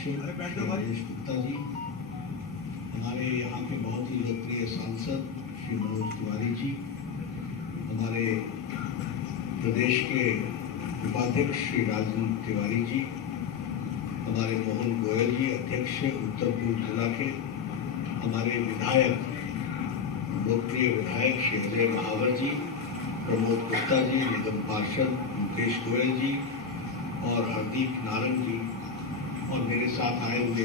अध्यक्ष राजेश गुप्ता जी, हमारे यहाँ के बहुत ही लोकप्रिय सांसद श्री मनोज तिवारी जी, हमारे प्रदेश के उपाध्यक्ष श्री राजन तिवारी जी, हमारे मोहन गोयल जी अध्यक्ष उत्तर पूर्व जिला के, हमारे विधायक लोकप्रिय विधायक श्री अजय महावर जी, प्रमोद गुप्ता जी, निगम पार्षद मुकेश गोयल जी और हरदीप नारंग जी, और मेरे साथ आए हुए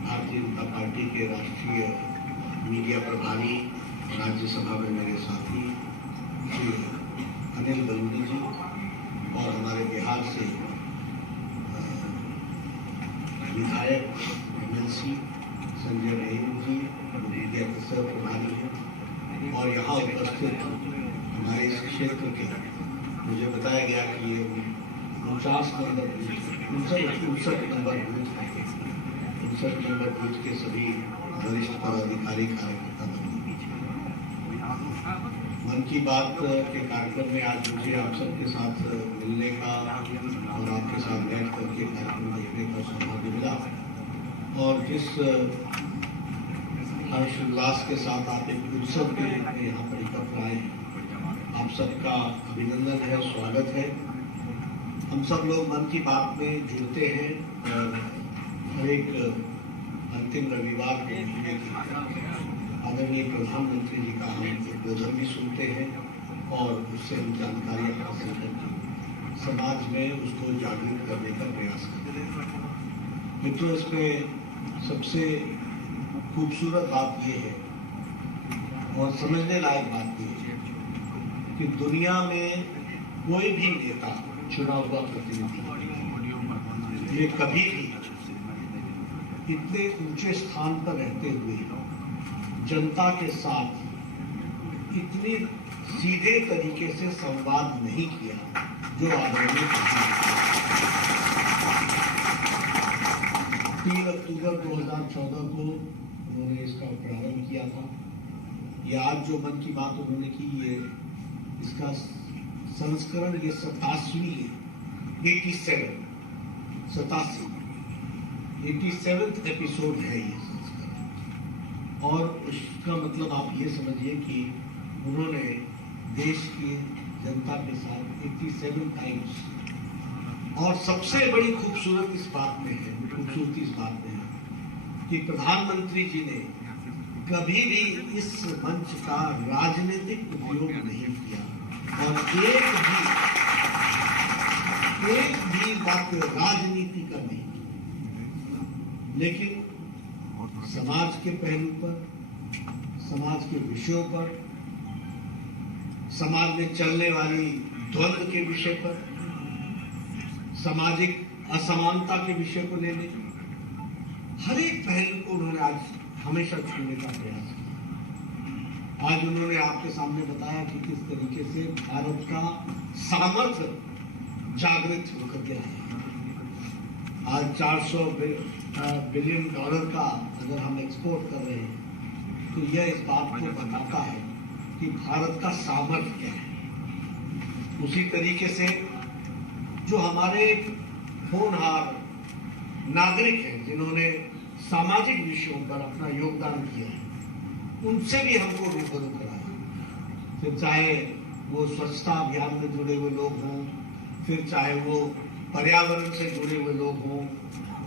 भारतीय जनता पार्टी के राष्ट्रीय मीडिया प्रभारी राज्यसभा में मेरे साथी श्री अनिल बलूनी जी, और हमारे बिहार से विधायक एमएलसी संजय रहीम जी मीडिया के सह प्रभारी हैं, और यहाँ उपस्थित हमारे इस क्षेत्र के मुझे बताया गया कि ये 59 नंबर बूथ के सभी वरिष्ठ पदाधिकारी कार्यकर्ता मन की बात के कार्यक्रम में आज मुझे आप सबके साथ मिलने का और आपके साथ बैठ करके कार्यक्रम देखने का सौभाग्य मिला, और जिस हर्षोल्लास के साथ आप एक उत्सव के रूप में यहाँ पर एकत्र आए हैं, आप सबका अभिनंदन है, स्वागत है। हम सब लोग मन की बात में जुड़ते हैं और हर एक अंतिम रविवार को आदरणीय प्रधानमंत्री जी का हम उद्बोधन भी सुनते हैं और उससे हम जानकारी हासिल करके समाज में उसको जागरूक करने का प्रयास करते हैं। मित्रों, इसमें सबसे खूबसूरत बात यह है और समझने लायक बात यह है कि दुनिया में कोई भी नेता चुना हुआ प्रतिनिधि ये कभी भी इतने ऊंचे स्थान पर रहते हुए जनता के साथ इतनी सीधे तरीके से संवाद नहीं किया जो आदरणीय 3 अक्टूबर 2014 को उन्होंने इसका प्रारंभ किया था। ये आज जो मन की बात उन्होंने की, ये इसका संस्करण ये 87वीं है, 87th एपिसोड है ये संस्करण, और उसका मतलब आप ये समझिए कि उन्होंने देश की जनता के साथ 87 टाइम्स, और सबसे बड़ी खूबसूरती इस बात में है कि प्रधानमंत्री जी ने कभी भी इस मंच का राजनीतिक उपयोग नहीं किया, और एक भी बात राजनीति का नहीं, लेकिन समाज के पहलू पर, समाज के विषयों पर, समाज में चलने वाली द्वंद्व के विषय पर, सामाजिक असमानता के विषय को लेने, हर एक पहलू को उन्होंने आज हमेशा छूने का प्रयास किया। आज उन्होंने आपके सामने बताया कि किस तरीके से भारत का सामर्थ्य जागृत होकर गया है। आज $400 बिलियन का अगर हम एक्सपोर्ट कर रहे हैं तो यह इस बात को बताता है कि भारत का सामर्थ्य क्या है। उसी तरीके से जो हमारे होनहार नागरिक हैं जिन्होंने सामाजिक विषयों पर अपना योगदान किया है, उनसे भी हमको रूबरू कराया। फिर चाहे वो स्वच्छता अभियान में जुड़े हुए लोग हों, फिर चाहे वो पर्यावरण से जुड़े हुए लोग हों,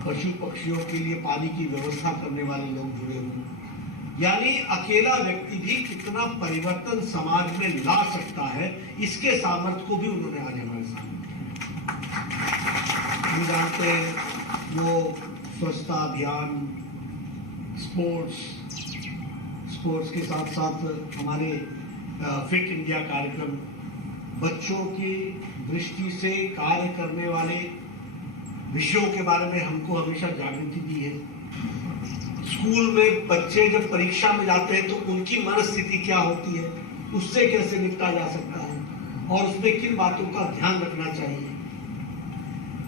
पशु पक्षियों के लिए पानी की व्यवस्था करने वाले लोग जुड़े हों, यानी अकेला व्यक्ति भी कितना परिवर्तन समाज में ला सकता है, इसके सामर्थ्य को भी उन्होंने आज हमारे सामने हम जानते हैं। वो स्वच्छता अभियान, स्पोर्ट्स के साथ साथ हमारे फिट इंडिया कार्यक्रम, बच्चों की दृष्टि से कार्य करने वाले विषयों के बारे में हमको हमेशा जागृति दी है। स्कूल में बच्चे जब परीक्षा में जाते हैं तो उनकी मनस्थिति क्या होती है, उससे कैसे निपटा जा सकता है और उसमें किन बातों का ध्यान रखना चाहिए।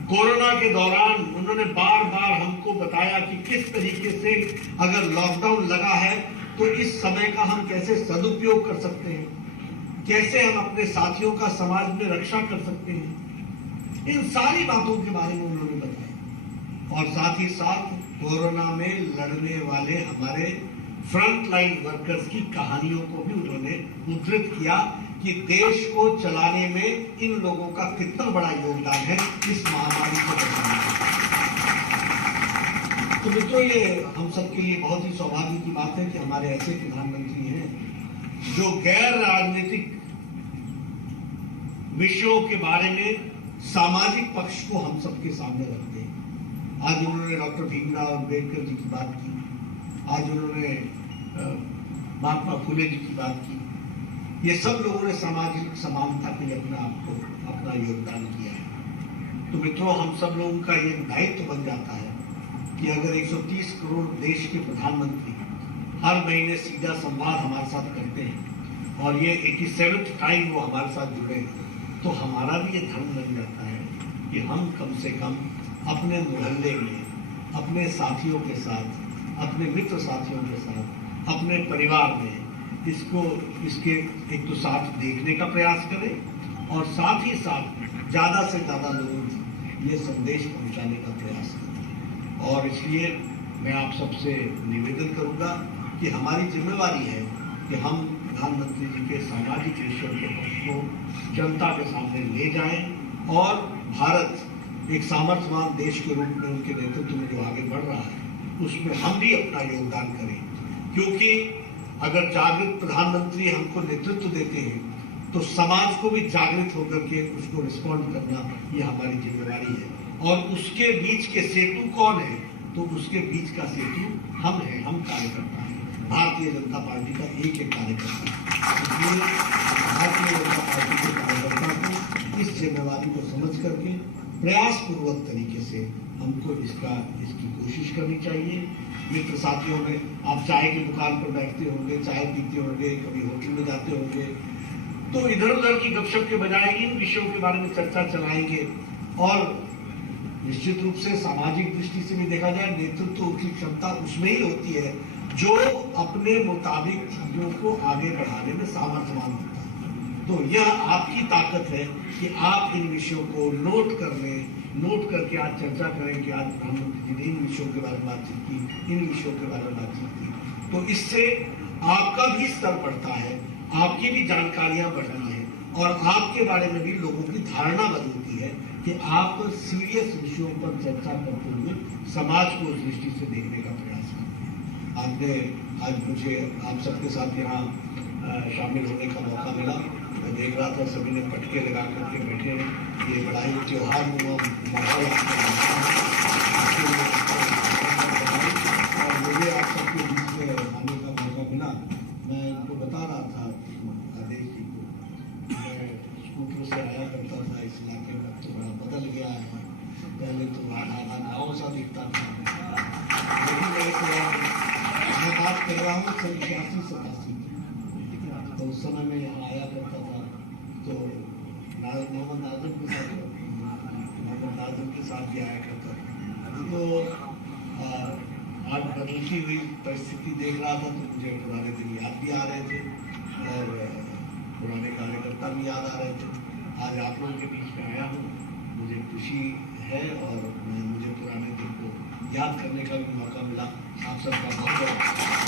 कोरोना के दौरान उन्होंने बार बार हमको बताया कि किस तरीके से अगर लॉकडाउन लगा है तो इस समय का हम कैसे सदुपयोग कर सकते हैं, कैसे हम अपने साथियों का समाज में रक्षा कर सकते हैं। इन सारी बातों के बारे में उन्होंने बताया। और साथ ही साथ कोरोना में लड़ने वाले हमारे फ्रंट लाइन वर्कर्स की कहानियों को भी उन्होंने उद्धृत किया कि देश को चलाने में इन लोगों का कितना बड़ा योगदान है इस महामारी को बचाने में। तो मित्रों, ये हम सबके लिए बहुत ही सौभाग्य की बात है कि हमारे ऐसे प्रधानमंत्री हैं जो गैर राजनीतिक विषयों के बारे में सामाजिक पक्ष को हम सबके सामने रखते हैं। आज उन्होंने डॉक्टर भीमराव अंबेडकर जी की बात की, आज उन्होंने महात्मा फुले जी की बात की। ये सब लोगों ने सामाजिक समानता के लिए अपना योगदान किया है। तो मित्रों, हम सब लोगों का ये दायित्व बन जाता है कि अगर 130 करोड़ देश के प्रधानमंत्री हर महीने सीधा संवाद हमारे साथ करते हैं और ये 87th टाइम वो हमारे साथ जुड़े हैं, तो हमारा भी ये धर्म बन जाता है कि हम कम से कम अपने मोहल्ले में, अपने साथियों के साथ, अपने मित्र साथियों के साथ, अपने परिवार में इसके एक तो साथ देखने का प्रयास करें और साथ ही साथ ज़्यादा से ज़्यादा लोगों को ये संदेश पहुंचाने का प्रयास करें। और इसलिए मैं आप सबसे निवेदन करूंगा कि हमारी जिम्मेवारी है कि हम प्रधानमंत्री जी के सामाजिक विषयों के पक्ष को जनता के सामने ले जाएं और भारत एक सामर्थ्यवान देश के रूप में उनके नेतृत्व में जो आगे बढ़ रहा है उसमें हम भी अपना योगदान करें। क्योंकि अगर जागृत प्रधानमंत्री हमको नेतृत्व देते हैं तो समाज को भी जागृत होकर के उसको रिस्पॉन्ड करना ये हमारी जिम्मेवारी है। और उसके बीच के सेतु कौन है? तो उसके बीच का सेतु हम हैं, हम कार्यकर्ता हैं। भारतीय जनता पार्टी का एक कार्यकर्ता है। इसलिए भारतीय जनता पार्टी के कार्यकर्ता को इस जिम्मेवारी को समझ करके प्रयासपूर्वक तरीके से हमको इसकी कोशिश करनी चाहिए। मित्र साथियों में आप चाय की दुकान पर बैठते होंगे, चाय पीते होंगे, कभी होटल में जाते होंगे, तो इधर उधर की गपशप के बजाय इन विषयों के बारे में चर्चा चलाएंगे। और निश्चित रूप से सामाजिक दृष्टि से भी देखा जाए, नेतृत्व की क्षमता उसमें ही होती है जो अपने मुताबिक चीजों को आगे बढ़ाने में सामर्थ्यवान होता है। तो यह आपकी ताकत है कि आप इन विषयों को नोट करके आज चर्चा करें कि आज प्रधानमंत्री जी ने इन विषयों के बारे में बातचीत की, इन विषयों के बारे में बातचीत की। तो इससे आपका भी स्तर बढ़ता है, आपकी भी जानकारियां बढ़ती हैं और आपके बारे में भी लोगों की धारणा बदलती है कि आप सीरियस विषयों पर चर्चा करते हुए समाज को उस दृष्टि से देखने का प्रयास करते हैं। आपने आज मुझे आप सबके साथ यहाँ शामिल होने का मौका मिला। मैं देख रहा था सभी ने पटके लगा करके बैठे हैं। ये बड़ा ही त्योहार माहौल और मुझे आप सबके बीच में आने का मौका मिला। मैं इनको बता रहा था आदेश जी को, मैं स्कूटर से आया करता था इस इलाके में, तो बड़ा बदल गया है। पहले तो आधा गाँव सा दिखता था, लेकिन मैं बात कर रहा हूँ 86-87 तो उस समय में यहाँ आया करता था। तो मोहम्मद नाज़िम के साथ भी आया करता था। तो आज बदलती हुई परिस्थिति देख रहा था तो मुझे पुराने दिन याद भी आ रहे थे और पुराने कार्यकर्ता भी याद आ रहे थे। आज आप लोगों के बीच में आया हूँ, मुझे खुशी है और मुझे पुराने दिन को याद करने का भी मौका मिला। आप सबका बहुत बहुत